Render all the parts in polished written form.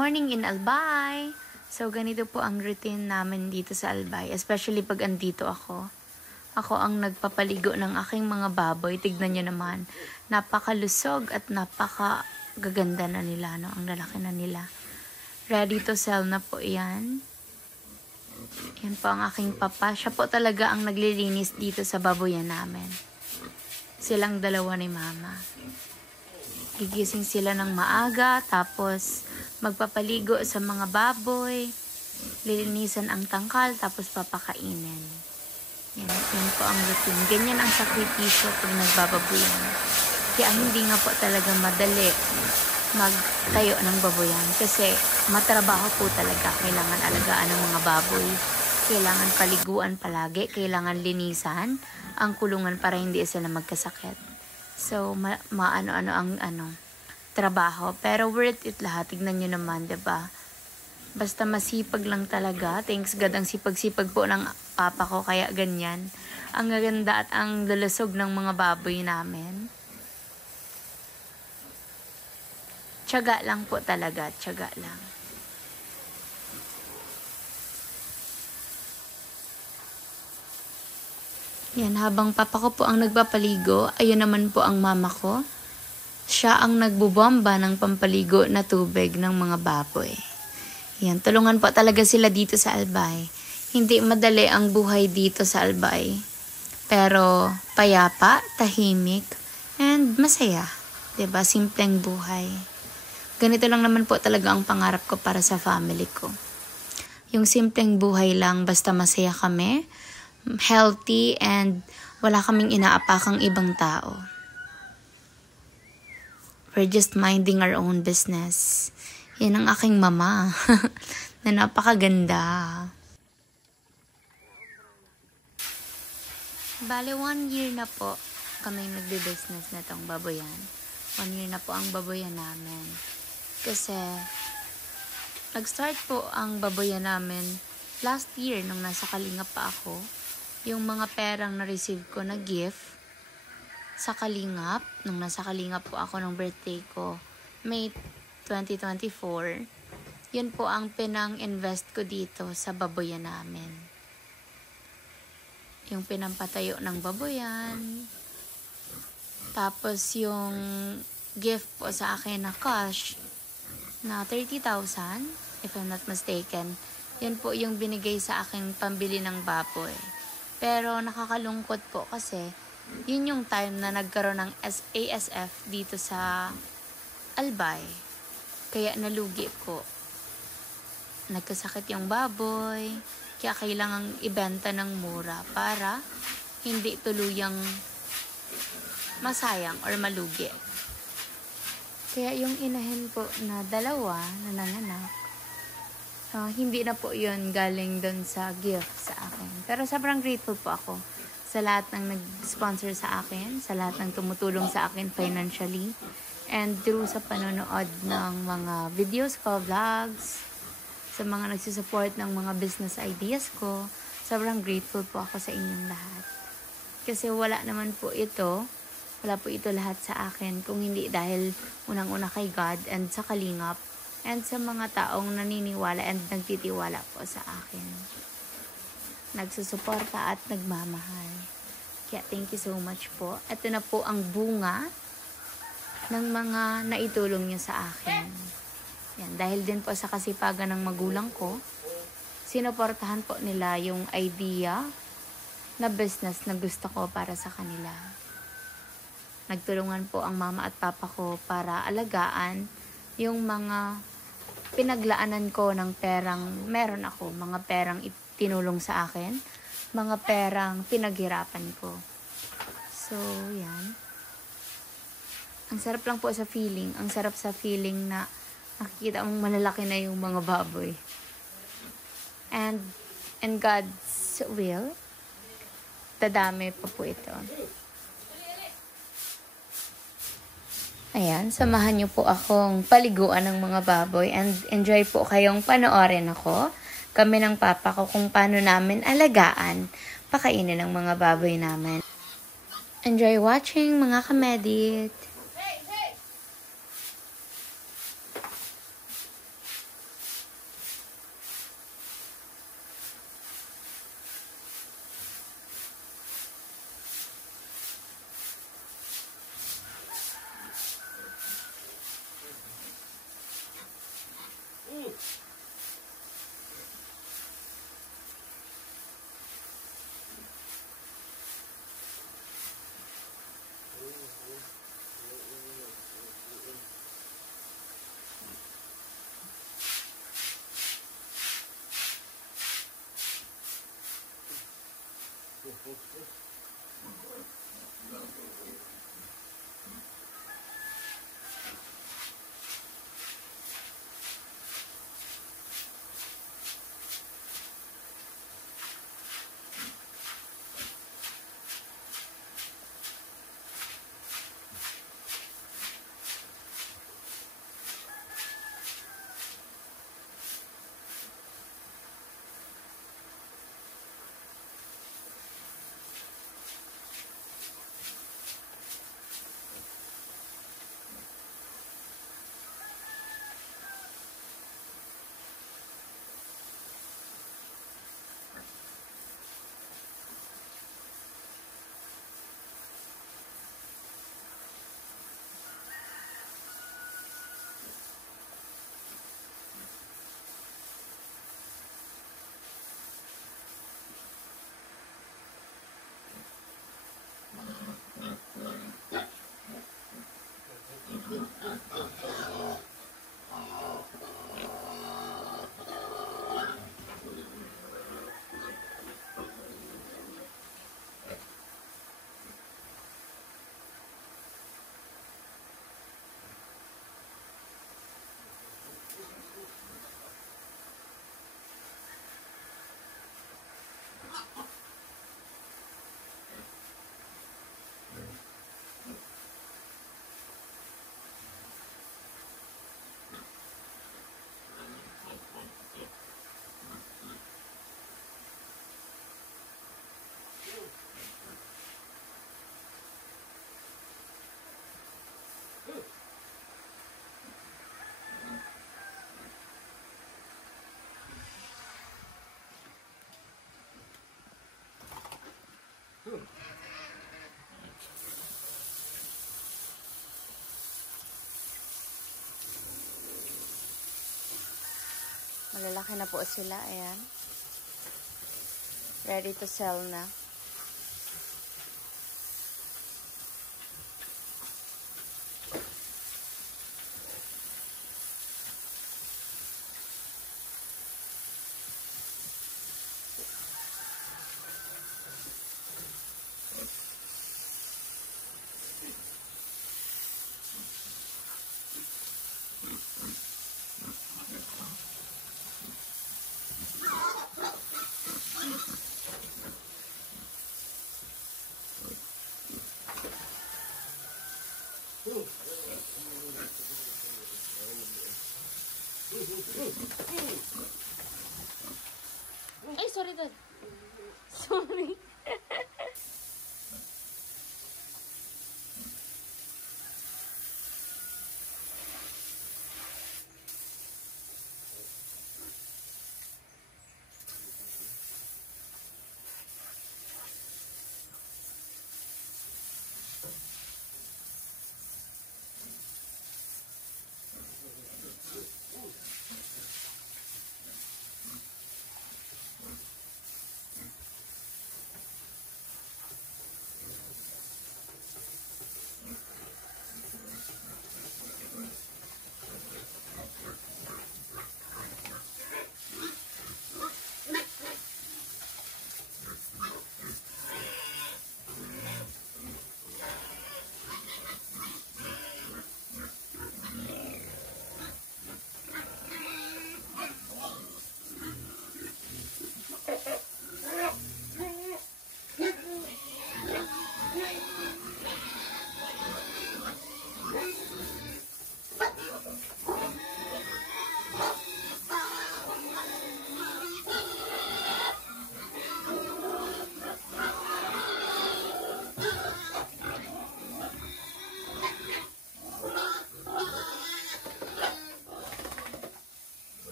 morning in Albay! So, ganito po ang routine namin dito sa Albay. Especially pag andito ako. Ako ang nagpapaligo ng aking mga baboy. Tignan nyo naman. Napakalusog at napakagaganda na nila. No? Ang lalaki na nila. Ready to sell na po yan. Yan po ang aking papa. Siya po talaga ang naglilinis dito sa baboyan namin. Silang dalawa ni mama. Gigising sila ng maaga, tapos magpapaligo sa mga baboy, lilinisan ang tangkal, tapos papakainin. Yan po ang routine. Ganyan ang sakripisyo pag nagbababoyan. Kaya hindi nga po talaga madali magtayo ng baboyan. Kasi matrabaho po talaga. Kailangan alagaan ng mga baboy. Kailangan paliguan palagi. Kailangan linisan ang kulungan para hindi sila magkasakit. So, maano-ano ang trabaho. Pero worth it lahat. Tignan nyo naman, diba? Basta masipag lang talaga. Thanks God, ang sipag-sipag po ng papa ko. Kaya ganyan. Ang gaganda at ang lulusog ng mga baboy namin. Tiyaga lang po talaga. Tiyaga lang. Yan, habang papa ko po ang nagpapaligo, ayun naman po ang mama ko. Siya ang nagbubomba ng pampaligo na tubig ng mga baboy. Yan, tulungan po talaga sila dito sa Albay. Hindi madali ang buhay dito sa Albay. Pero payapa, tahimik, and masaya. 'Di ba? Simpleng buhay. Ganito lang naman po talaga ang pangarap ko para sa family ko. Yung simpleng buhay lang, basta masaya kami, healthy, and wala kaming inaapakang ibang tao. We're just minding our own business. Yan ang aking mama na napakaganda. Bale, 1 year na po kami nagbe-business na tong baboyan. 1 year na po ang baboyan namin. Kasi nag-start po ang baboyan namin last year nung nasa Kalinga pa ako. Yung mga perang na-receive ko na gift sa Kalingap, nung nasa Kalingap po ako nung birthday ko, May 2024, yun po ang pinang-invest ko dito sa baboyan namin. Yung pinampatayo ng baboyan, tapos yung gift po sa akin na cash na 30,000, if I'm not mistaken, yun po yung binigay sa aking pambili ng baboy. Pero nakakalungkot po kasi yun yung time na nagkaroon ng ASF dito sa Albay. Kaya nalugi po. Nagkasakit yung baboy. Kaya kailangang ibenta ng mura para hindi tuluyang masayang or malugi. Kaya yung inahin po na dalawa na nanganak, hindi na po yun galing doon sa gift sa akin. Pero sobrang grateful po ako sa lahat ng nag-sponsor sa akin, sa lahat ng tumutulong sa akin financially, and through sa panonood ng mga videos ko, vlogs, sa mga nagsusupport ng mga business ideas ko. Sobrang grateful po ako sa inyong lahat. Kasi wala po ito lahat sa akin kung hindi dahil unang-una kay God and sa Kalingap, and sa mga taong naniniwala and nagtitiwala po sa akin. Nagsusuporta at nagmamahal. Kaya thank you so much po. Ito na po ang bunga ng mga naitulong niyo sa akin. Yan, dahil din po sa kasipagan ng magulang ko, sinuportahan po nila yung idea na business na gusto ko para sa kanila. Nagtulungan po ang mama at papa ko para alagaan yung mga pinaglaanan ko ng perang meron ako, mga perang itinulong sa akin, mga perang pinaghirapan ko. So, yan. Ang sarap lang po sa feeling. Ang sarap sa feeling na nakikita mong malalaki na yung mga baboy. And in God's will, dadami pa po ito. Ayan, samahan niyo po akong paliguan ng mga baboy and enjoy po kayong panoorin ako, kami ng papa ko, kung paano namin alagaan, pakainin ng mga baboy namin. Enjoy watching mga kamedit! Malalaki na po sila. Ayan. Ready to sell na. Ay, sorry, Dad. Sorry.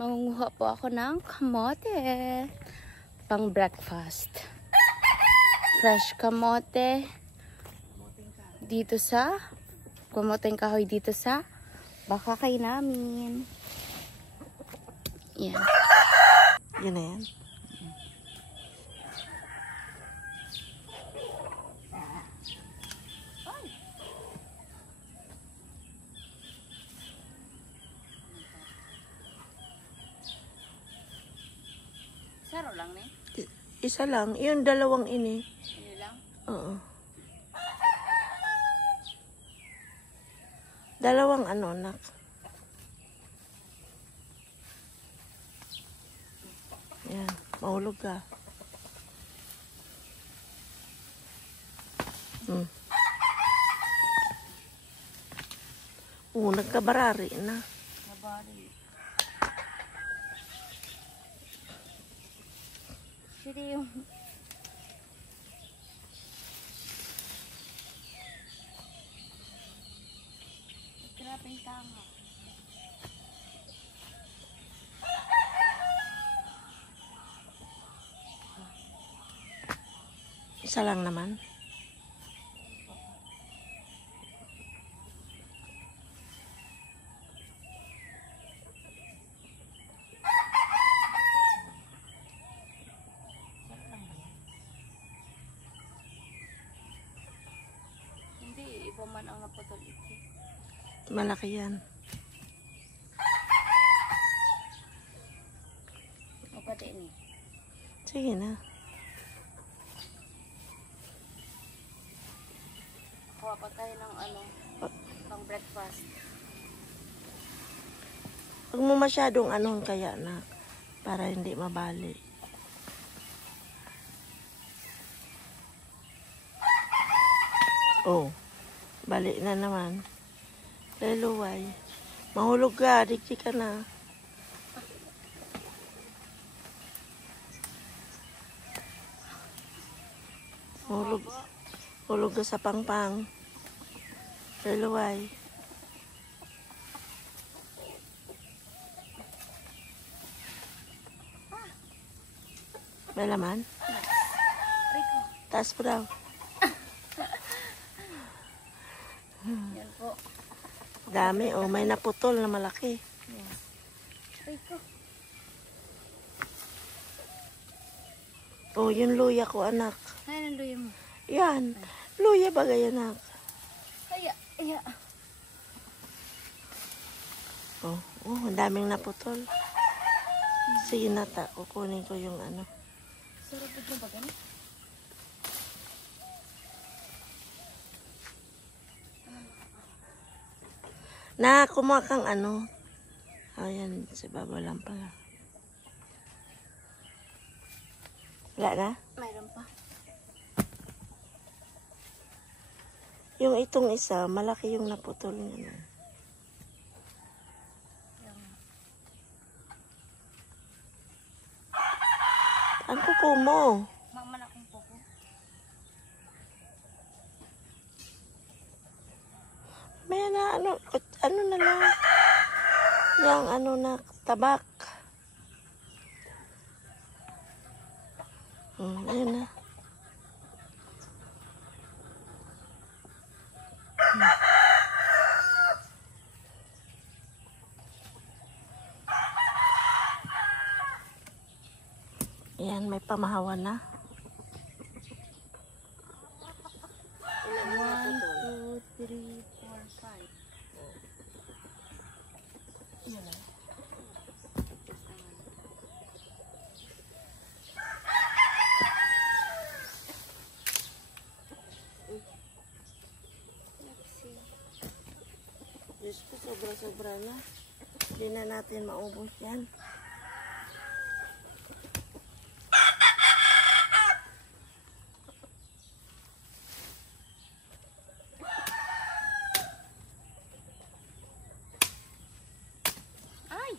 Mangunguha po ako ng kamote. Pang breakfast. Fresh kamote. Dito sa kamoteng kahoy dito sa bakakay namin. Yan. Yan na yan. Saro lang ni? Isa lang. Yung dalawang ini. Ini lang? Oo. Dalawang ano, nak. Yan. Mahulog ka. Nagkabarari na. Nabari. Sige yung... Grabing tama. Isa lang naman. Hindi, iba man ang naputol ito. Malaki yan. Mapati ini. Sige na. Kuha pa tayo ng ano, pang breakfast. Huwag mo masyadong anong kaya na para hindi mabali. Oh, balik na naman. Leluway. Mahulog ka, dikti ka na. Hulog ka sa pangpang. Leluway. May laman? Taas po daw. Yan po. Dami, oh. May naputol na malaki. Rico. Oh, yung luya ko, anak. Ay, nanduyo mo. Yan. Luya bagay, anak. Ay. Oh, ang daming naputol. Sige na, kukunin ko yung ano. Sarap po ba ganun? Na, kumuha kang ano. Ayan, sa baba lang pala. Wala na? Mayroon pa. Yung itong isa, malaki yung naputol niya. Ang kuko mo. Mama akong puko. May na ano na lang. Yung ano na, tabak. Ayun na. Ayan, may pamahawan na. 1, 2, 3, 4, 5. Diyos ko, sobra-sobra na. Hindi na natin maubos yan. Ay!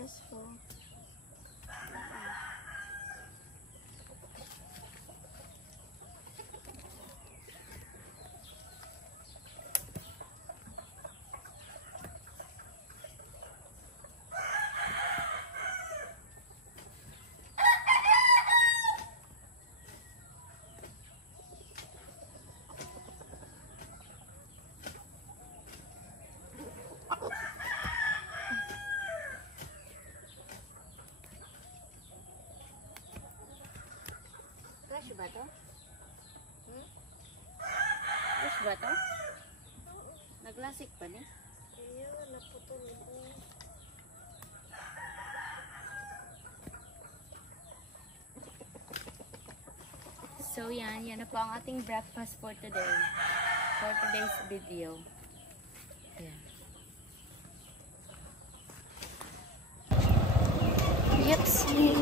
Yes po. Fresh ba to? Fresh ba to? Naglasik pa ni? Ayun, naputol ito. So yan na po ang ating breakfast for today. For today's video. Yan. Yepsi.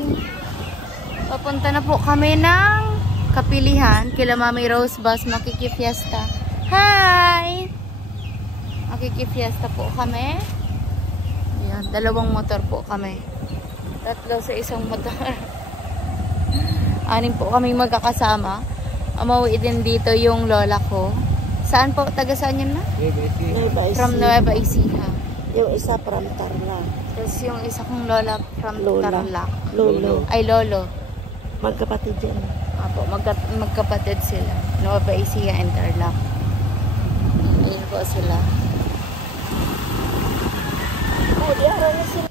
Papunta na po kami ng kapilihan kila Mami Rose Bus makikifiesta. Hi! Makikifiesta po kami. Yan, 2 motor po kami. 3 sa isang motor. 6 po kaming magkakasama. Umuwi din dito yung lola ko. Saan po? Taga saan yun na? From Nueva Ecija. Yung isa from Tarlac. Tapos yung isa kong lola from Tarlac. Lolo. Ay, lolo. Magkapatid yan. Apo, magkapatid sila. Nueva Ecija and Tarlac. Ayun po sila. Oh, di araw na sila.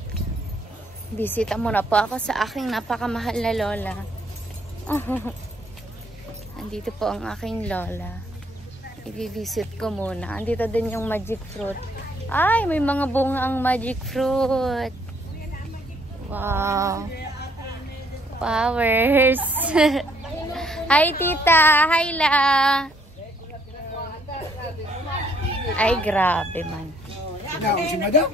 Bisita muna po ako sa aking napakamahal na lola. Andito po ang aking lola. I-visit ko muna. Andito din yung magic fruit. Ay, may mga bunga ang magic fruit. Wow. Powers. Hi, tita. Hi, la. Ay, grabe man. Ikaw, si madam.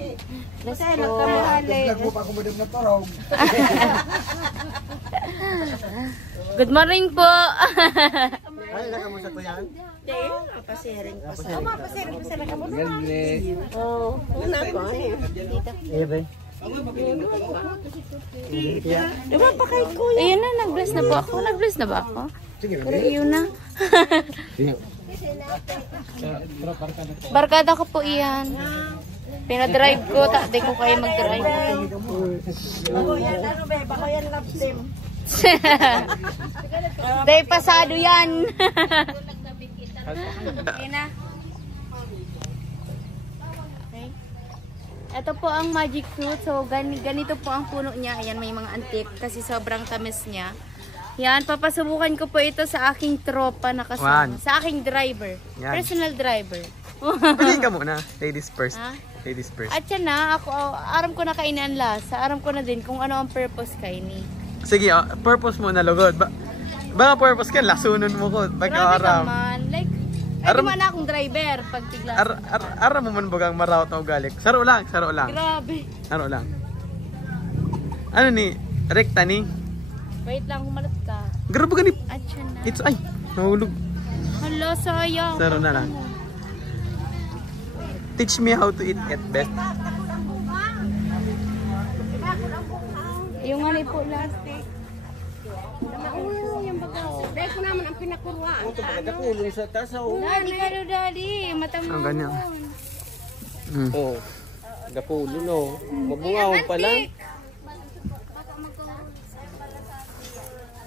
Let's go. Nagpo pa ako madam na torong. Good morning po. Ay, nakamusta ko yan? Pasiring pa sa. Ganda. Oh, una ko. Ebe. Diba pa kay kuya? Ayun na, nag-bless na po ako. Nag-bless na ba ako? Sige, Pero ayun na. sige. Barkada ko po iyan. Pinadrive ko, di ko kayo mag-drive. Ako yan, ano ba? Bako yan love team. Dahil pasado yan. Ayun na. Okay. Ito po ang magic fruit. So, ganito po ang puno niya. Ayan, may mga antik kasi sobrang tamis niya. Yan, papasubukan ko po ito sa aking tropa na kasama. Sa aking driver. Yan. Personal driver. Pagin ka muna. Ladies first. Ha? Ladies first. At yan na, ako, aram ko na kainan lasa. Aram ko na din kung ano ang purpose kay ni. Sige, purpose mo na lugod. Baka purpose ka, lasunon mo ko. Grabe ka Pagka-aram. man. Like, ay Aram- di man akong driver pag tigla. Aram mo man bagang marawat na ugali. Saro lang, saro lang. Grabe. Saro lang. Ano ni? Rekta ni? Wait lang, humalat ka. Grabe gani. At yan na. It's, ay, nahulog. Hala, sayang. Saro na lang. Teach me how to eat at best. Yung ano po plastic. Dahil ko naman ang pinakuruan. Nakakulong sa tasaw. Daddy ka daw, daddy. Matamang. Ang ganyan. Oh. Napulo no. Mabungaw pa lang.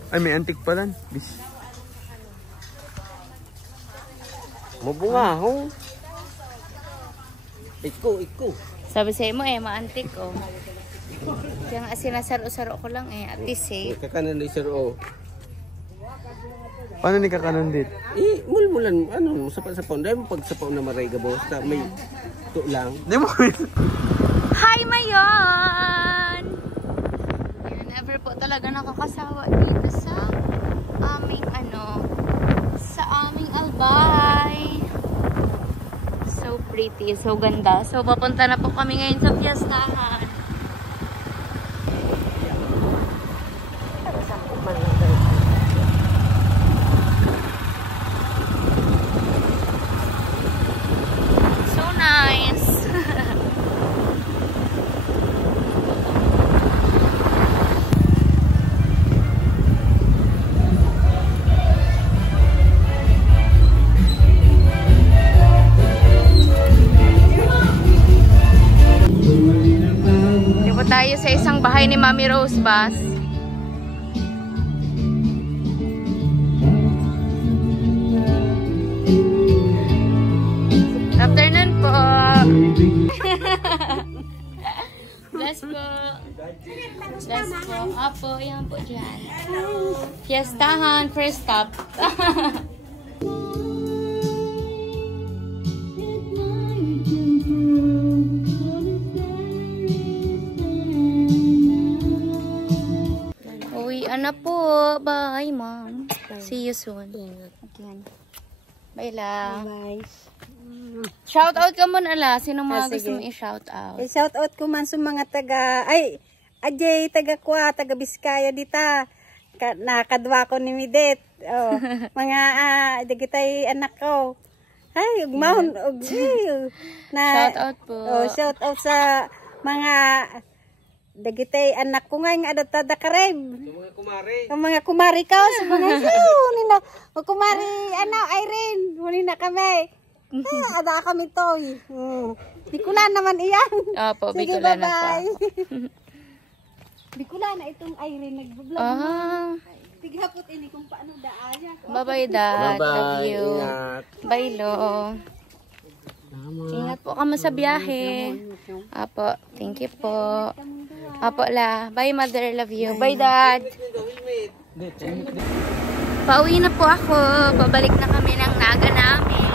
Ay, may antik pala. Bis. Mabungaw. Iko. Sabi sa'yo mo maantik oh. Kaya nga sinasaro-saro ko lang at least Kakanan ni Sir O. Paano ni kakanon dit? Mulmulan, ano, sapaw-sapaw. Dahil pag sapaw na maray ka boss, may to lang. Di mo. Hi, Mayon! Never po talaga nakakasawa dito sa aming sa aming albay. So pretty, so ganda. So papunta na po kami ngayon sa fiestahan. So nice. bahay ni Mami Rose Bass. Afternoon po. Bless po. Bless po. Apo, yan po dyan. Fiestahan, first stop. Uwian na po. Bye, Mom. See you soon. Again. Bye la. Bye. Shout out ka muna la. Sino mga sige. gusto mo i-shout out? Shout out ko man sa mga Ajay, taga Kwa, taga Biskaya dita. Nakadwa ko ni Midet. Oh, mga digitay anak ko. Ay, ugmahon, Shout out po. Oh, shout out sa mga digitay anak ko nga adatada kareb. Mga kumare. Ang mga kumari ko, sa mga nina, kumari, Irene, huli na kami. Ada kami toy. Bikulan naman iyan. Opo, Sige, Bicolana pa. bye-bye. Bikulan na itong Irene nag-vlog. Ah, Tighapot ini kung paano daaya. bye-bye, Dad. Love Bye-bye. you. Ingat. Bye, Lo. Ingat po kamo sa biyahe. Apo, thank you po. Apo, la. Bye, Mother. Love you. Bye, Dad. Pauwi na po ako. Pabalik na kami ng Naga namin.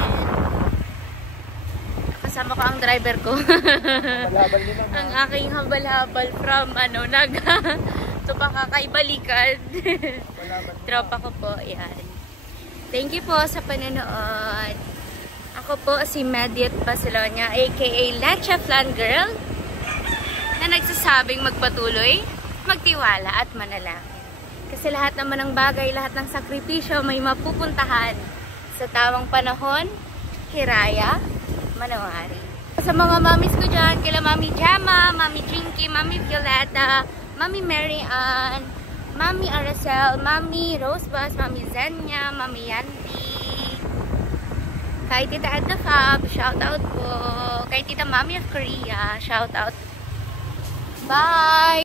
Kasama ko ang driver ko. Ang aking habal-habal from Naga. Ito pa kakaibalikan. Tropa ko po. Yan. Thank you po sa panonood. Ako po si Mediet Basilonia, aka Lecha Flan Girl, na nagsasabing magpatuloy, magtiwala at manalangin. Kasi lahat naman ng bagay, lahat ng sakripisyo may mapupuntahan sa tamang panahon, hiraya, manawari. Sa mga mamis ko dyan, kila Mami Jama, Mami Jinky, Mami Violeta, Mami Mary Ann, Mami Aracel, Mami Rosebus, Mami Zenya, Mami Yanti, kay Tita Edna Fab, shout out po. Kay Tita Mami of Korea, shout out. Bye!